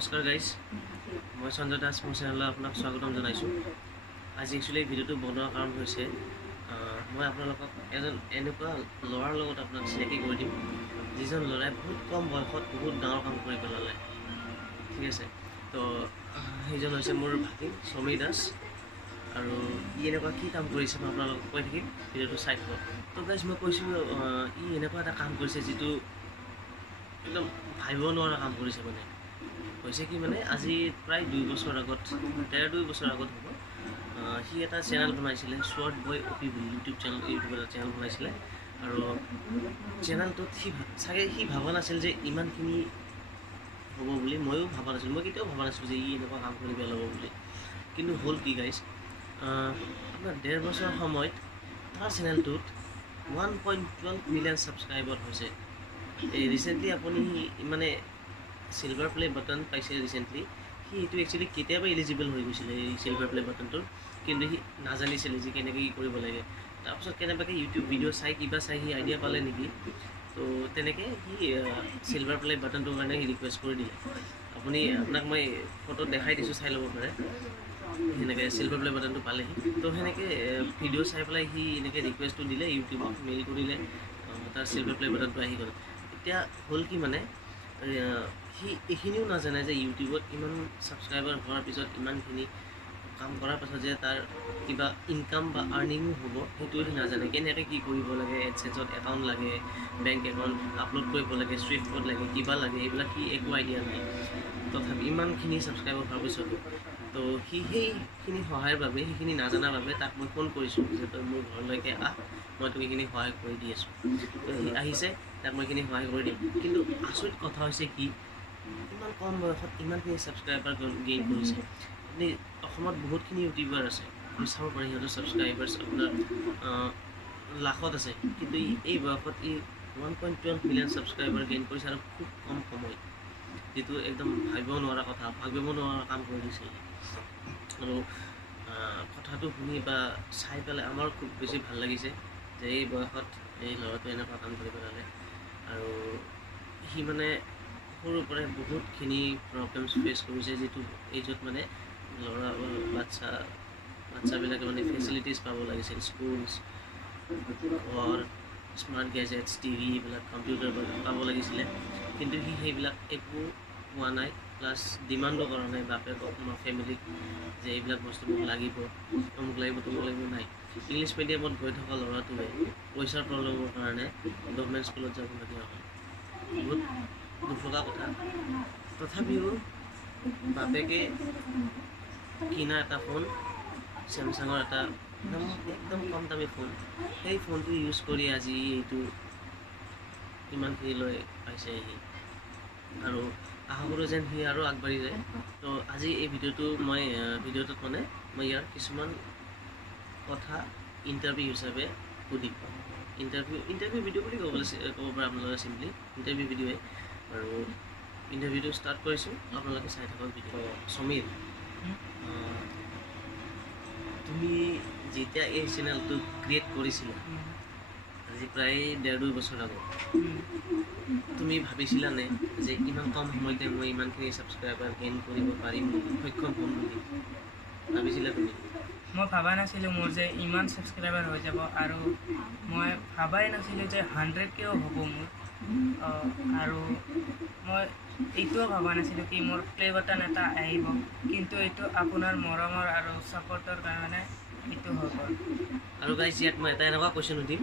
নমস্কাৰ গাইজ, মই সঞ্জয় দাস মোৰ চেনেললৈ আপোনাক স্বাগতম জনাইছোঁ। আজি একচুৱেলি ভিডিঅ'টো বনোৱাৰ কাৰণ হৈছে মই আপোনালোকক এজন এনেকুৱা ল'ৰাৰ লগত আপোনাক চিনাকি কৰি দিম যিজন ল'ৰাই বহুত কম বয়সত বহুত ডাঙৰ কাম কৰি পেলালে। ঠিক আছে, তো সেইজন হৈছে মোৰ ভাগিন সমীৰ দাস। আৰু ই এনেকুৱা কি কাম কৰিছে মই আপোনালোকক কৈ থাকিম, ভিডিঅ'টো চাই থাকক। তো গাইজ, মই কৈছোঁ ই এনেকুৱা এটা কাম কৰিছে যিটো একদম ভাবিব নোৱাৰা কাম কৰিছে। মানে হৈছে কি, মানে আজি প্ৰায় 2 বছৰ আগত, 2 বছৰ আগত হ'ব, সি এটা চেনেল বনাইছিলে শ্বৰ্ট বয় অপি বুলি, ইউটিউবৰ এটা চেনেল বনাইছিলে। আৰু চেনেলটোত চাগে সি ভবা নাছিল যে ইমানখিনি হ'ব বুলি। ময়ো ভবা নাছিলোঁ, মই কেতিয়াও ভবা নাছিলোঁ যে ই এনেকুৱা কাম কৰি পেলাব বুলি। কিন্তু হ'ল কি গাইজ, আপোনাৰ 1.5 বছৰ সময়ত তাৰ চেনেলটোত 1.12 মিলিয়ন ছাবস্ক্ৰাইবাৰ হৈছে। এই ৰিচেণ্টলি আপুনি মানে চিলভাৰ প্লে বাটন পাইছে ৰিচেণ্টলি। সি এইটো একচুৱেলি কেতিয়াবা এলিজিবল হৈ গৈছিলে এই চিলভাৰ প্লে বাটনটোৰ, কিন্তু সি নাজানিছিলে যে কেনেকৈ কি কৰিব লাগে। তাৰপিছত কেনেবাকৈ ইউটিউব ভিডিঅ' চাই কিবা চাই সি আইডিয়া পালে নেকি, তো তেনেকৈ সি চিলভাৰ প্লে বাটনটোৰ কাৰণে সি ৰিকুৱেষ্ট কৰি দিলে। আপোনাক মই ফটোত দেখাই দিছোঁ, চাই ল'ব পাৰে। সেনেকৈ চিলভাৰ প্লে বাটনটো পালেহি, তো সেনেকৈ ভিডিঅ' চাই পেলাই সি এনেকৈ ৰিকুৱেষ্টটো দিলে, ইউটিউবক মেইল কৰিলে, তাৰ চিলভাৰ প্লে বাটনটো আহি গ'ল। এতিয়া হ'ল কি, মানে সি এইখিনিও নাজানে যে ইউটিউবত ইমান ছাবস্ক্ৰাইবাৰ হোৱাৰ পিছত, ইমানখিনি কাম কৰাৰ পাছত যে তাৰ কিবা ইনকাম বা আৰ্নিঙো হ'ব, সেইটোও সি নাজানে। কেনেকৈ কি কৰিব লাগে, এডচেন্সত একাউণ্ট লাগে, বেংক একাউণ্ট আপলোড কৰিব লাগে, চুইফ্ট কোড লাগে, কিবা লাগে, এইবিলাক সি একো আইডিয়া নাই। তথাপি ইমানখিনি ছাবস্ক্ৰাইবাৰ হোৱাৰ পিছতো, তো সি সেইখিনি সহায়ৰ বাবে, সেইখিনি নাজানাৰ বাবে তাক মই ফোন কৰিছোঁ যে তই মোৰ ঘৰলৈকে আহ, মই তোক এইখিনি সহায় কৰি দি আছোঁ। তো সি আহিছে, তাক মই এইখিনি সহায় কৰি দিম। কিন্তু আচৰিত কথা হৈছে কি, ইমান কম বয়সত ইমানখিনি ছাবস্ক্ৰাইবাৰ গেইন কৰিছে। আপুনি অসমত বহুতখিনি ইউটিউবাৰ আছে, আপুনি চাব পাৰে সিহঁতৰ ছাবস্ক্ৰাইবাৰ্ছ আপোনাৰ লাখত আছে, কিন্তু এই বয়সত 1.12 মিলিয়ন ছাবস্ক্ৰাইবাৰ গেইন কৰিছে, আৰু খুব কম সময়, যিটো একদম ভাবিব নোৱাৰা কথা, ভাবিব নোৱাৰা কাম কৰি দিছে। আৰু কথাটো শুনি বা চাই পেলাই আমাৰ খুব বেছি ভাল লাগিছে যে এই বয়সত এই ল'ৰাটোৱে এনেকুৱা কাম কৰি পেলালে। আৰু সি মানে সৰুৰ পৰাই বহুতখিনি প্ৰব্লেমছ ফেচ কৰিছে, যিটো এইজত মানে বাচ্চাবিলাকে মানে ফেচিলিটিছ পাব লাগিছিল, স্কুলছ, ঘৰ, স্মাৰ্ট গেজেটছ, টিভি, এইবিলাক কম্পিউটাৰ পাব লাগিছিলে। কিন্তু সি সেইবিলাক একো পোৱা নাই, প্লাছ ডিমাণ্ডো কৰা নাই বাপেকক, ফেমিলিক, যে এইবিলাক বস্তু মোক লাগিব, মোক লাগিব, তমুক লাগিব, নাই। ইংলিছ মিডিয়ামত গৈ থকা ল'ৰাটোৱে পইচাৰ প্ৰব্লেমৰ কাৰণে গভৰ্ণমেণ্ট স্কুলত যাবলগীয়া হয়। বহুত দুখ লগা কথা। তথাপিও বাপেকে কিনা এটা ফোন, চেমচাঙৰ এটা একদম কম দামী ফোন, সেই ফোনটো ইউজ কৰি আজি এইটো ইমানখিনি লৈ পাইছে সি। আৰু আশা কৰোঁ যেন সি আৰু আগবাঢ়ি যায়। তো আজি এই ভিডিঅ'টোত মানে মই ইয়াৰ কিছুমান কথা ইণ্টাৰভিউ হিচাপে সুধিম। ইণ্টাৰভিউ ভিডিঅ' বুলি ক'ব পাৰে আপোনালোকে, চিম্পলি ইণ্টাৰভিউ ভিডিঅ'ই। আৰু ইণ্টাৰভিউটো ষ্টাৰ্ট কৰিছোঁ, আপোনালোকে চাই থাকক ভিডিঅ'। সমীৰ, তুমি যেতিয়া এই চেনেলটো ক্ৰিয়েট কৰিছিলা আজি প্ৰায় 1.5-2 বছৰ আগত, তুমি ভাবিছিলানে যে ইমান কম সময়তে মই ইমানখিনি ছাবস্ক্ৰাইবাৰ গেইন কৰিব পাৰিম, সক্ষম হ'ম বুলি ভাবিছিলা তুমি? মই ভাবা নাছিলোঁ মোৰ যে ইমান ছাবস্ক্ৰাইবাৰ হৈ যাব, আৰু মই ভাবাই নাছিলোঁ যে 100Kও হ'ব মোৰ। আৰু মই এইটোও ভবা নাছিলোঁ কি মোৰ প্লে বাটন এটা আহিব, কিন্তু এইটো আপোনাৰ মৰমৰ আৰু ছাপৰ্টৰ কাৰণে এইটো হৈ গ'ল। আৰু গাইজ, ইয়াত মই এটা এনেকুৱা কুৱেশ্যন সুধিম,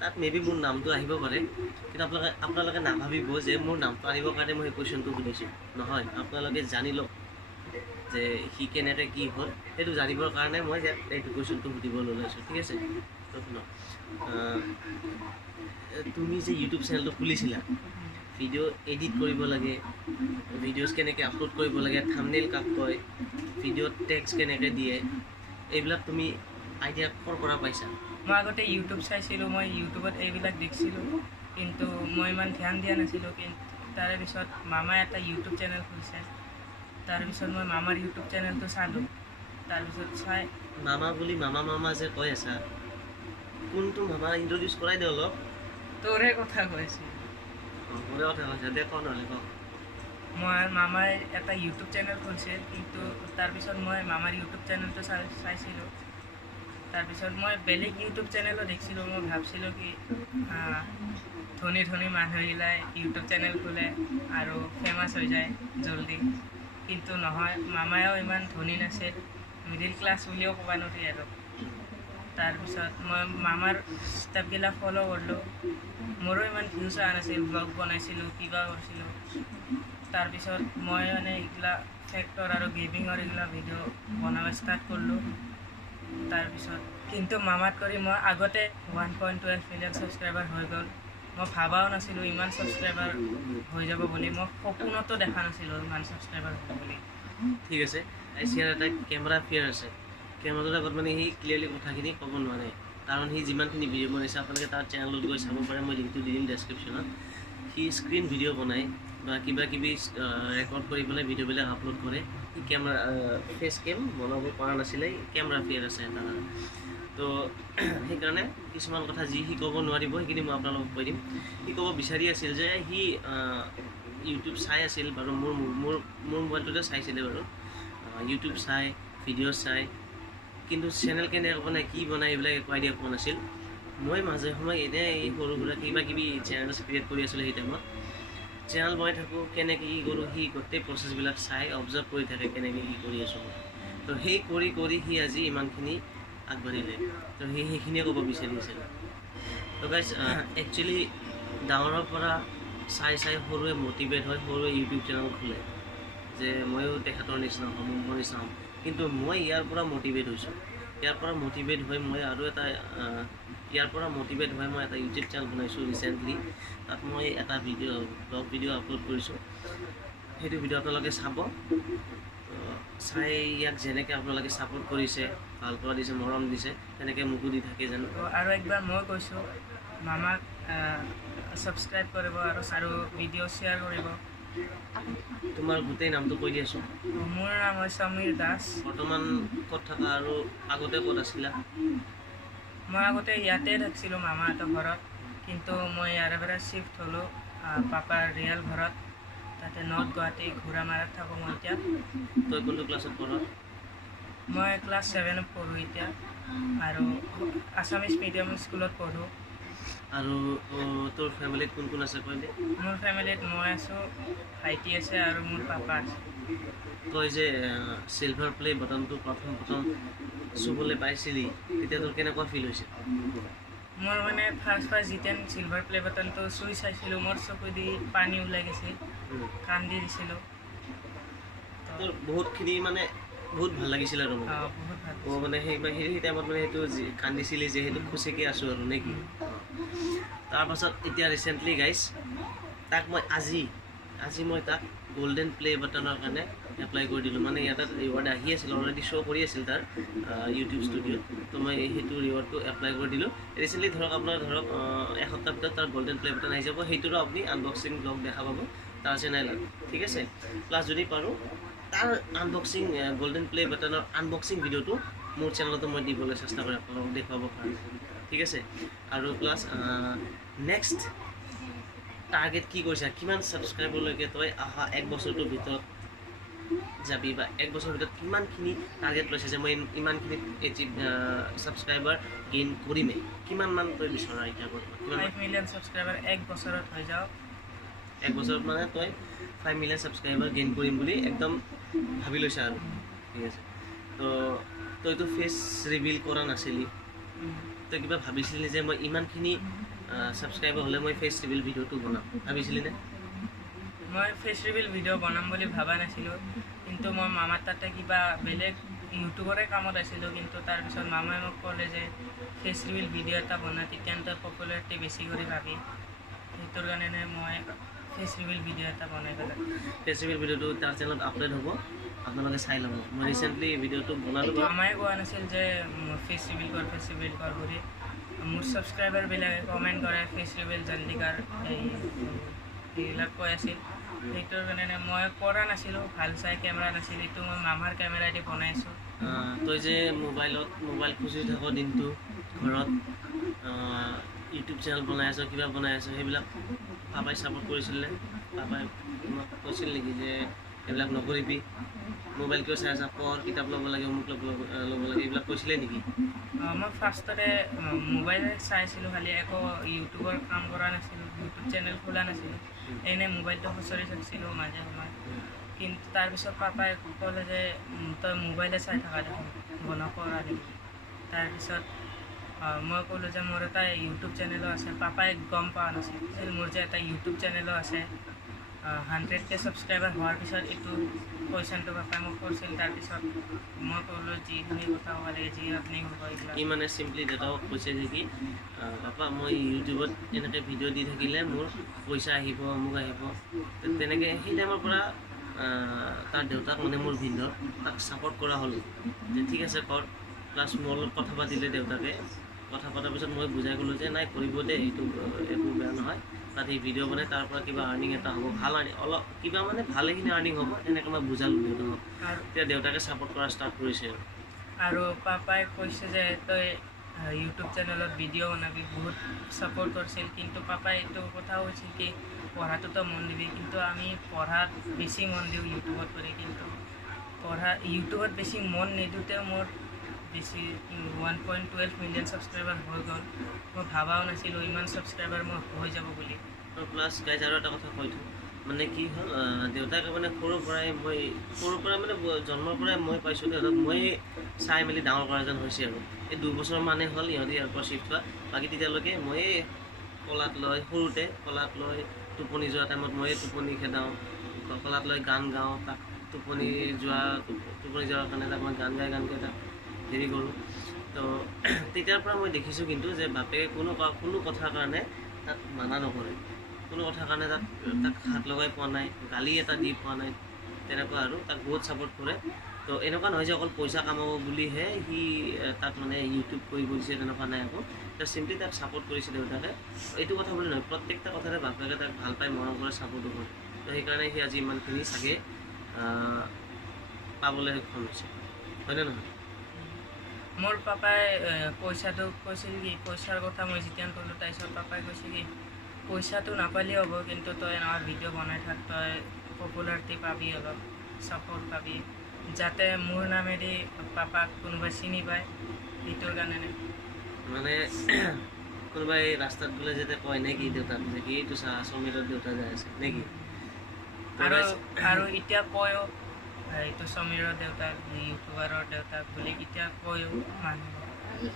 তাত মেবি মোৰ নামটো আহিব পাৰে, কিন্তু আপোনালোকে নাভাবিব যে মোৰ নামটো আনিবৰ কাৰণে মই সেই কুৱেশ্যনটো সুধিছোঁ। নহয়, আপোনালোকে জানি লওক যে সি কেনেকৈ কি হ'ল, সেইটো জানিবৰ কাৰণে মই ইয়াত এইটো কুৱেশ্যনটো সুধিবলৈ ওলাইছোঁ। ঠিক আছে, তো শুনক, তুমি যে ইউটিউব চেনেলটো খুলিছিলা, ভিডিঅ' এডিট কৰিব লাগে, ভিডিঅ'জ কেনেকৈ আপলোড কৰিব লাগে, থাম্বনেইল কাক কয়, ভিডিঅ'ত টেক্সট কেনেকৈ দিয়ে, এইবিলাক তুমি আইডিয়া ক'ৰ পৰা পাইছা? মই আগতে ইউটিউব চাইছিলোঁ, মই ইউটিউবত এইবিলাক দেখিছিলোঁ, কিন্তু মই ইমান ধ্যান দিয়া নাছিলোঁ। কিন্তু তাৰে পিছত মামাই এটা ইউটিউব চেনেল খুলিছে, তাৰপিছত মই মামাৰ ইউটিউব চেনেলটো চালোঁ। তাৰপিছত চাই মামা যে কৈ আছা, কোনটো মামা ইণ্ট্ৰডিউচ কৰাই দিওঁ অলপ। তোৰে কথা কৈছোঁ। মোৰে কথা কৈছা, দে ক নহ'লে ক। মই মামাই এটা ইউটিউব চেনেল খুলিছিল, কিন্তু তাৰপিছত মই মামাৰ ইউটিউব চেনেলটো চাইছিলোঁ। তাৰপিছত মই বেলেগ ইউটিউব চেনেলো দেখিছিলোঁ। মই ভাবিছিলোঁ কি ধনী ধনী মানুহগিলাই ইউটিউব চেনেল খোলে আৰু ফেমাছ হৈ যায় জলদি, কিন্তু নহয়, মামায়েও ইমান ধনী নাছিল, মিডিল ক্লাছ বুলিও ক'ব নোৱাৰি আৰু। তাৰপিছত মই মামাৰ ষ্টেপবিলাক ফ'ল' কৰিলোঁ। মোৰো ইমান ভিউজ অহা নাছিল, ব্লগ বনাইছিলোঁ, কিবা কৰিছিলোঁ। তাৰপিছত মই মানে এইগিলা ফেক্টৰ আৰু গেমিঙৰ এইগিলা ভিডিঅ' বনাব ষ্টাৰ্ট কৰিলোঁ। তাৰপিছত কিন্তু মামাত কৰি মই আগতে 1.12 মিলিয়ন ছাবস্ক্ৰাইবাৰ হৈ গ'ল। মই ভাবাও নাছিলোঁ ইমান ছাবস্ক্ৰাইবাৰ হৈ যাব বুলি। মই সপোনতো দেখা নাছিলোঁ ইমান ছাবস্ক্ৰাইবাৰ হ'ব বুলি। ঠিক আছে, এছিয়াৰ এটা কেমেৰা ফিয়াৰ আছে। কেমেৰাটোৰ আগত মানে সি ক্লিয়াৰলি কথাখিনি ক'ব নোৱাৰে, কাৰণ সি যিমানখিনি ভিডিঅ' বনাইছে আপোনালোকে তাৰ চেনেলত গৈ চাব পাৰে। মই লিংকটো দি দিম ডেছক্ৰিপশ্যনত। সি স্ক্ৰীণ ভিডিঅ' বনায় বা কিবা কিবি ৰেকৰ্ড কৰি পেলাই ভিডিঅ'বিলাক আপলোড কৰে। সি কেমেৰা ফেচ কেম বনাব পৰা নাছিলে, কেমেৰা ফিয়াৰ আছে এটা। তো সেইকাৰণে কিছুমান কথা যি সি ক'ব নোৱাৰিব সেইখিনি মই আপোনালোকক কৈ দিম। সি ক'ব বিচাৰি আছিল যে সি ইউটিউব চাই আছিল বাৰু, মোৰ মোবাইলটোতে চাইছিলে বাৰু, ইউটিউব চাই ভিডিঅ' চাই, কিন্তু চেনেল কেনেকৈ বনায় কি বনায় এইবিলাক একো আইডিয়া পোৱা নাছিল। মই মাজে সময়ে এনেই সৰু সুৰা কিবা কিবি চেনেল ক্ৰিয়েট কৰি আছিলোঁ। সেই টাইমত চেনেল বনাই থাকোঁ, কেনেকৈ কি কৰোঁ সি গোটেই প্ৰচেছবিলাক চাই অবজাৰ্ভ কৰি থাকে কেনেকৈ কি কৰি আছোঁ। তো সেই কৰি কৰি সি আজি ইমানখিনি আগবাঢ়িলে। তো সি সেইখিনিয়ে ক'ব বিচাৰি আছিল। তো গাইজ একচুৱেলি ডাঙৰৰ পৰা চাই চাই সৰুৱে মটিভেট হয়, সৰুৱে ইউটিউব চেনেল খোলে যে ময়ো তেখেতৰ নিচিনা হ'ম, মোৰ নিচিনা হ'ম। কিন্তু মই ইয়াৰ পৰা মটিভেট হৈছোঁ। ইয়াৰ পৰা মটিভেট হৈ মই এটা ইউটিউব চেনেল বনাইছোঁ ৰিচেণ্টলি। তাত মই এটা ব্লগ ভিডিঅ' আপলোড কৰিছোঁ। সেইটো ভিডিঅ' আপোনালোকে চাব। চাই ইয়াক যেনেকৈ আপোনালোকে ছাপোৰ্ট কৰিছে, ভাল পোৱা দিছে, মৰম দিছে, তেনেকৈ মোকো দি থাকে যেন। আৰু একবাৰ মই কৈছোঁ মামাক ছাবস্ক্ৰাইব কৰিব আৰু ভিডিঅ' শ্বেয়াৰ কৰিব। তোমাৰ গোটেই নামটো কৈ দিয়াচোন। মোৰ নাম হৈছে সমীৰ দাস। বৰ্তমান ক'ত থাকা আৰু আগতে ক'ত আছিলা? মই আগতে ইয়াতে থাকিছিলোঁ মামাহঁতৰ ঘৰত, কিন্তু মই ইয়াৰে পৰা শ্বিফ্ট হ'লোঁ পাপাৰ ৰিয়েল ঘৰত। তাতে নৰ্থ গুৱাহাটী ঘোঁৰামাৰাত থাকোঁ মই এতিয়া। তই কোনটো ক্লাছত পঢ়? মই ক্লাছ 7 পঢ়োঁ এতিয়া, আৰু আছামিজ মিডিয়াম স্কুলত পঢ়োঁ। আৰু তোৰ ফেমিলিত কোন কোন আছে কৈ দে। মোৰ ফেমিলিত মই আছোঁ, ভাইটি আছে আৰু মোৰ পাপা আছে। তই যে চিলভাৰ প্লে বাটনটো প্ৰথম চুবলৈ পাইছিলি, তেতিয়া তোৰ কেনেকুৱা ফিল হৈছিল? মোৰ মানে ফাৰ্ষ্ট যেতিয়া চিলভাৰ প্লে বাটনটো চুই চাইছিলোঁ, মোৰ চকুদি পানী ওলাই গৈছিল, কান্দি দিছিলোঁ। তোৰ বহুতখিনি মানে বহুত ভাল লাগিছিল আৰু বহুত ভাল মানে সেই টাইমত মানে সেইটো কান্দিছিলি যে সেইটো খুচেকি আছোঁ আৰু নে কি? তাৰপাছত এতিয়া ৰিচেণ্টলি গাইজ তাক মই আজি মই তাক গোল্ডেন প্লে বাটনৰ কাৰণে এপ্লাই কৰি দিলোঁ। মানে ইয়াত ৰিৱাৰ্ড আহি আছিল, অলৰেডি শ্ব' কৰি আছিল তাৰ ইউটিউব ষ্টুডিঅ'ত। তো মই সেইটো ৰিৱাৰ্ডটো এপ্লাই কৰি দিলোঁ ৰিচেণ্টলি। আপোনাৰ এসপ্তাহ ভিতৰত তাৰ গোল্ডেন প্লে বাটন আহি যাব। সেইটোৰো আপুনি আনবক্সিং ব্লগ দেখা পাব তাৰ চেনেলত, ঠিক আছে? প্লাছ যদি পাৰোঁ তাৰ গোল্ডেন প্লে বাটনৰ আনবক্সিং ভিডিঅ'টো মোৰ চেনেলতো মই দিবলৈ চেষ্টা কৰিম আপোনালোকক দেখুৱাবৰ কাৰণে, ঠিক আছে? আৰু প্লাছ নেক্সট টাৰ্গেট কি কৰিছা, কিমান ছাবস্ক্ৰাইবাৰলৈকে তই অহা 1 বছৰটোৰ ভিতৰত যাবি, বা 1 বছৰৰ ভিতৰত কিমানখিনি টাৰ্গেট লৈছে যে মই ইমানখিনি ছাবস্ক্ৰাইবাৰ গেইন কৰিমেই, কিমানমান তই বিচৰা এতিয়া বৰ্তমান? 5 মিলিয়ন ছাবস্ক্ৰাইবাৰ 1 বছৰত হৈ যাওক। 1 বছৰত মানে তই 5 মিলিয়ন ছাবস্ক্ৰাইবাৰ গেইন কৰিম বুলি একদম ভাবি লৈছা আৰু, ঠিক আছে? তো তইতো ফেচ ৰিভিল কৰা নাছিলি, তই কিবা ভাবিছিলি যে মই ইমানখিনি ছাবস্ক্ৰাইবাৰ হ'লে মই ফেচ ৰিভিল ভিডিঅ'টো বনাম, ভাবিছিলিনে? মই ফেচ ৰিভিল ভিডিঅ' বনাম বুলি ভবা নাছিলোঁ, কিন্তু মই মামাৰ তাতে কিবা বেলেগ ইউটিউবৰে কামত আছিলোঁ। কিন্তু তাৰপিছত মামাই মোক ক'লে যে ফেচ ৰিভিল ভিডিঅ' এটা বনাই, তেতিয়া তই পপুলাৰিটি বেছি কৰি পাবি। সেইটোৰ কাৰণে মই ফেচ ৰিভিল ভিডিঅ' এটা বনাই পেলাই ফেচ ৰিভিল ভিডিঅ'টো তাৰ চেনেলত আপলোড হ'ব, আপোনালোকে চাই ল'ব। মই ৰিচেণ্টলি ভিডিঅ'টো বনালোঁ। মামাই কোৱা নাছিল যে ফেচ ৰিভিল কৰ বুলি। মোৰ ছাবস্ক্ৰাইবাৰবিলাকে কমেণ্ট কৰে ফেচ ৰিভিল জল্দি কৰ, এইবিলাক কৈ আছিল। সেইটোৰ কাৰণে মই কৰা নাছিলোঁ, ভাল চাই কেমেৰা নাছিল, এইটো মই মামাৰ কেমেৰাইদি বনাইছোঁ। তই যে মোবাইল খুচি থাক দিনটো ঘৰত, ইউটিউব চেনেল বনাই আছ, কিবা বনাই আছ, সেইবিলাক পাপাই ছাপোৰ্ট কৰিছিলে? পাপাই তোমাক কৈছিল নেকি যে এইবিলাক নকৰিবি, মোবাইল কিয় চাই আছা, পঢ়, কিতাপ ল'ব লাগে, অমুক ল'ব লাগে, এইবিলাক কৈছিলে নেকি? মই ফাৰ্ষ্টতে মোবাইল চাইছিলোঁ, খালি একো ইউটিউবৰ কাম কৰা নাছিলোঁ, ইউটিউব চেনেল খোলা নাছিলোঁ, এনেই মোবাইলটো খুচৰি থাকিছিলোঁ মাজে সময়ে। কিন্তু তাৰপিছত পাপাই ক'লে যে তই মোবাইলে চাই থকা দেখোন, নকৰা দেখোন। তাৰপিছত মই ক'লোঁ যে মোৰ এটা ইউটিউব চেনেলো আছে। পাপাই গম পোৱা নাছিল মোৰ যে এটা ইউটিউব চেনেলো আছে। 100K ছাবস্ক্ৰাইবাৰ হোৱাৰ পিছত এইটো কুৱেশ্যনটো পাপাই মোক কৰিছিল। তাৰপিছত মই ক'লোঁ যিখিনি কথা ক'ব লাগে, যি আপুনি হ'ব এইবিলাক। ই মানে চিম্পলি দেউতাকক কৈছে যে কি পাপা মই ইউটিউবত এনেকৈ ভিডিঅ' দি থাকিলে মোৰ পইচা আহিব, মোক আহিব। তেনেকৈ সেই টাইমৰ পৰা তাৰ দেউতাক মানে মোৰ ভিনদেউ তাক ছাপৰ্ট কৰা হ'লোঁ যে ঠিক আছে কৰ। প্লাছ মোৰ লগত কথা পাতিলে দেউতাকে, কথা পতাৰ পিছত মই বুজাই ক'লোঁ যে নাই কৰিব দে, এইটো একো বেয়া নহয়, তাত এই ভিডিঅ' বনাই তাৰ পৰা কিবা আৰ্নিং এটা হ'ব, ভাল আৰ্নিং, অলপ কিবা মানে ভালেখিনি আৰ্নিং হ'ব, এনেকৈ মই বুজালোঁ দেউতাকক। তেতিয়া দেউতাকে ছাপৰ্ট কৰা ষ্টাৰ্ট কৰিছে। আৰু পাপাই কৈছে যে তই ইউটিউব চেনেলত ভিডিঅ' বনাবি, বহুত ছাপৰ্ট কৰিছিল। কিন্তু পাপাই এইটো কথা কৈছিল কি পঢ়াটোতো মন দিবি, কিন্তু আমি পঢ়াত বেছি মন দিওঁ ইউটিউবত কৰি, কিন্তু ইউটিউবত বেছি মন নিদিওঁতেও মোৰ বেছি 1.12 মিলিয়ন ছাবস্ক্ৰাইবাৰ হৈ গ'ল। মই ভাবাও নাছিলোঁ ইমান ছাবস্ক্ৰাইবাৰ মোৰ হৈ যাব বুলি। আৰু প্লাছ গাইজ আৰু এটা কথা কৈ থওঁ, মানে কি হ'ল দেউতাকে মানে সৰুৰ পৰাই মানে জন্মৰ পৰাই মই পাইছোঁ দেউতাক মই চাই মেলি ডাঙৰ কৰা যেন হৈছে। আৰু এই 2 বছৰ মানে হ'ল ইহঁতে ইয়াৰ পৰা শ্বিফ্ট হোৱা। বাকী তেতিয়ালৈকে মই সৰুতে কলাত লৈ টোপনি যোৱা টাইমত ময়ে টোপনি খেদাওঁ, কলাত লৈ গান গাওঁ, তাক টোপনি যোৱাৰ কাৰণে তাক মই গান গাই তাক হেৰি কৰোঁ। তো তেতিয়াৰ পৰা মই দেখিছোঁ কিন্তু যে বাপেকে কোনো কথাৰ কাৰণে তাক মানা নকৰে, কোনো কথাৰ কাৰণে তাক হাত লগাই পোৱা নাই, গালি এটা দি পোৱা নাই, তেনেকুৱা আৰু তাক বহুত ছাপৰ্ট কৰে। তো এনেকুৱা নহয় যে অকল পইচা কামাব বুলিহে সি তাক মানে ইউটিউব কৰিব দিছে, তেনেকুৱা নাই আকৌ। তো চিম্পলি তাক ছাপৰ্ট কৰিছে দেউতাকে। এইটো কথা বুলি নহয়, প্ৰত্যেকটা কথাতে বাপেকে তাক ভাল পাই, মৰম কৰে, ছাপৰ্টো কৰে। তো সেইকাৰণে সি আজি ইমানখিনি চাগে পাবলৈ সক্ষম হৈছে, হয়নে নহয়? মোৰ পাপাই পইচাটো কৈছিল কি, পইচাৰ কথা মই যেতিয়া ক'লোঁ তাৰপিছত পাপাই কৈছে কি পইচাটো নাপালেও হ'ব, কিন্তু তই এনেকুৱা ভিডিঅ' বনাই থাক, তই পপুলাৰিটি পাবি, অলপ ছাপৰ্ট পাবি, যাতে মোৰ নামেদি পাপাক কোনোবাই চিনি পায়, সেইটোৰ কাৰণে। মানে কোনোবাই ৰাস্তাত গ'লে যেতিয়া কয় নে কি দেউতাক যে কি এইটো চা সমীৰৰ দেউতা যাই আছে নে কি? আৰু এতিয়া কয়ও এইটো সমীৰৰ দেউতাক, ইউটিউবাৰৰ দেউতাক বুলি এতিয়া কয়ও মানুহ।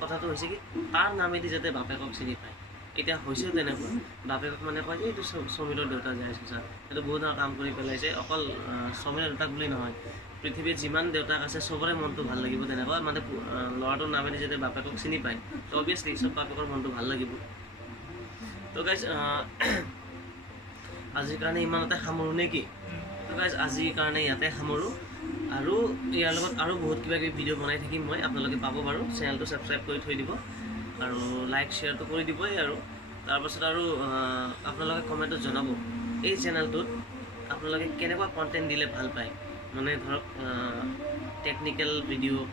কথাটো হৈছে কি তাৰ নামেদি যাতে বাপেকক চিনি পায়। এতিয়া হৈছেও তেনেকুৱা, বাপেকক মানে কয় যে এইটো সমীৰৰ দেউতা যাই আছে চা, সেইটো বহুত ডাঙৰ কাম কৰি পেলাইছে। অকল সমীৰৰ দেউতাক বুলি নহয়, পৃথিৱীত যিমান দেউতাক আছে চবৰে মনটো ভাল লাগিব। তেনেকুৱা মানে ল'ৰাটোৰ নামেদি যাতে বাপেকক চিনি পায়, তো অভিয়াছলি চব বাপেকৰ মনটো ভাল লাগিব। তো গাইজ আজিৰ কাৰণে ইমানতে সামৰোঁ নে কি? তো গাইজ আজিৰ কাৰণে ইয়াতে সামৰোঁ, আৰু ইয়াৰ লগত আৰু বহুত কিবা কিবি ভিডিঅ' বনাই থাকিম মই, আপোনালোকে পাব বাৰু। চেনেলটো ছাবস্ক্ৰাইব কৰি থৈ দিব আৰু লাইক শ্বেয়াৰটো কৰি দিবই। আৰু তাৰপাছত আৰু আপোনালোকে কমেণ্টত জনাব এই চেনেলটোত আপোনালোকে কেনেকুৱা কণ্টেণ্ট দিলে ভাল পায়। মানে ধৰক technical video',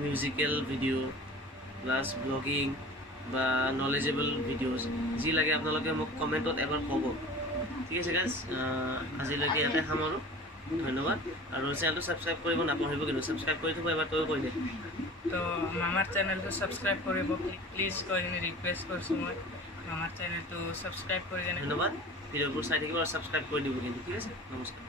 musical video', plus blogging বা নলেজেবল ভিডিঅ'জ, যি লাগে আপোনালোকে মোক কমেণ্টত এবাৰ ক'ব। ঠিক আছে গাইজ, আজিলৈকে ইয়াতে সামৰোঁ, ধন্যবাদ। আৰু চেনেলটো ছাবস্ক্ৰাইব কৰিব নাপাহৰিব, কিন্তু ছাবস্ক্ৰাইব কৰি থ'ব, এবাৰ তয়ো কৰি দে। তো মামাৰ চেনেলটো ছাবস্ক্ৰাইব কৰিব প্লিজ কৈ কিনে ৰিকুৱেষ্ট কৰিছোঁ মই, মামাৰ চেনেলটো ছাবস্ক্ৰাইব কৰি কিনে। ধন্যবাদ, ভিডিঅ'বোৰ চাই থাকিব আৰু ছাবস্ক্ৰাইব কৰি দিব কিন্তু। ঠিক আছে, নমস্কাৰ।